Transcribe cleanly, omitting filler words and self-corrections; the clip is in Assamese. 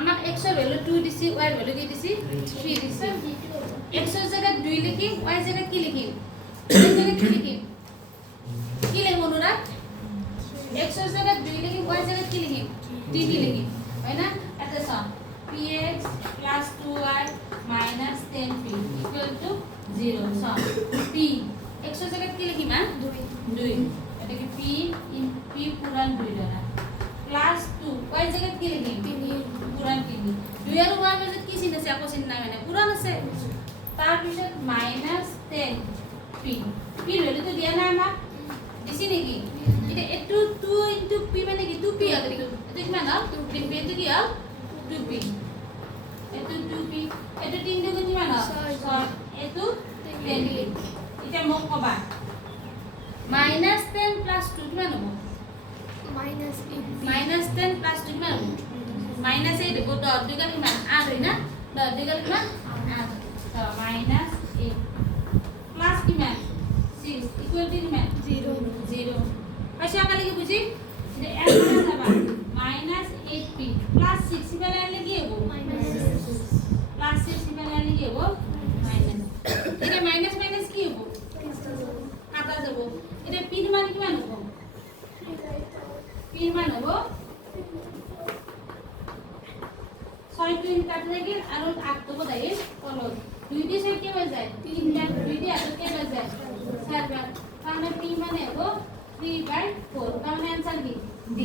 আমাক x এর ভ্যালু 2 দিছি y এর ভ্যালু কি দিছি 3 দিছি x এর জায়গায় 2 লিখি y এর জায়গায় কি লিখি y এর জায়গায় কি লিখি কি লিখব অনুরাগ x এর জায়গায় 2 লিখি y এর জায়গায় কি লিখি 3 লিখি হয় না এটা সব px + 2y - 10p = 0 সব p x এর জায়গায় কি লিখি মা 2 এটা কি p পুরান 2 দ্বারা +2 y এর জায়গায় কি লিখি পুরান 3 2 আর 1 এর মধ্যে কি চিহ্ন আছে আকো চিহ্ন নাই মানে পুরান আছে তার পিছত -10 p p ভ্যালু তো দিয়া না আমাক দিছি নাকি এটা একটু 2 * p মানে কি 2p হবে এটা কি মানে 2p এটা কি হল 2p এটা 2p এটা 3 দিয়ে কি মানে 6 এটা 10 এটা মোক কবা -10 + 2 কি মানে -10 + 2 কি মানে माइनस 8 को डॉट देगा कि मान 8 है ना डॉट देगा कि मान 8 तो -8 प्लस की मान 6 इक्वल टू की मान 0 अच्छा काले की बुझी ये n माइनस जाबा -8p प्लस 6 वाला लगी है वो प्लस 6 वाला लगी है वो माइनस ये माइनस माइनस की है वो काटा जाबो ये p मान की मान हो p मान हो 6 2 কাটে লাগে আর 8 তো বদাই কল 2 দিয়ে 6 কে বাজ যায় 3 বার 2 দিয়ে 8 কে বাজ যায় 4 বার তাহলে p মানে হবে 3/4 তাহলে आंसर কি d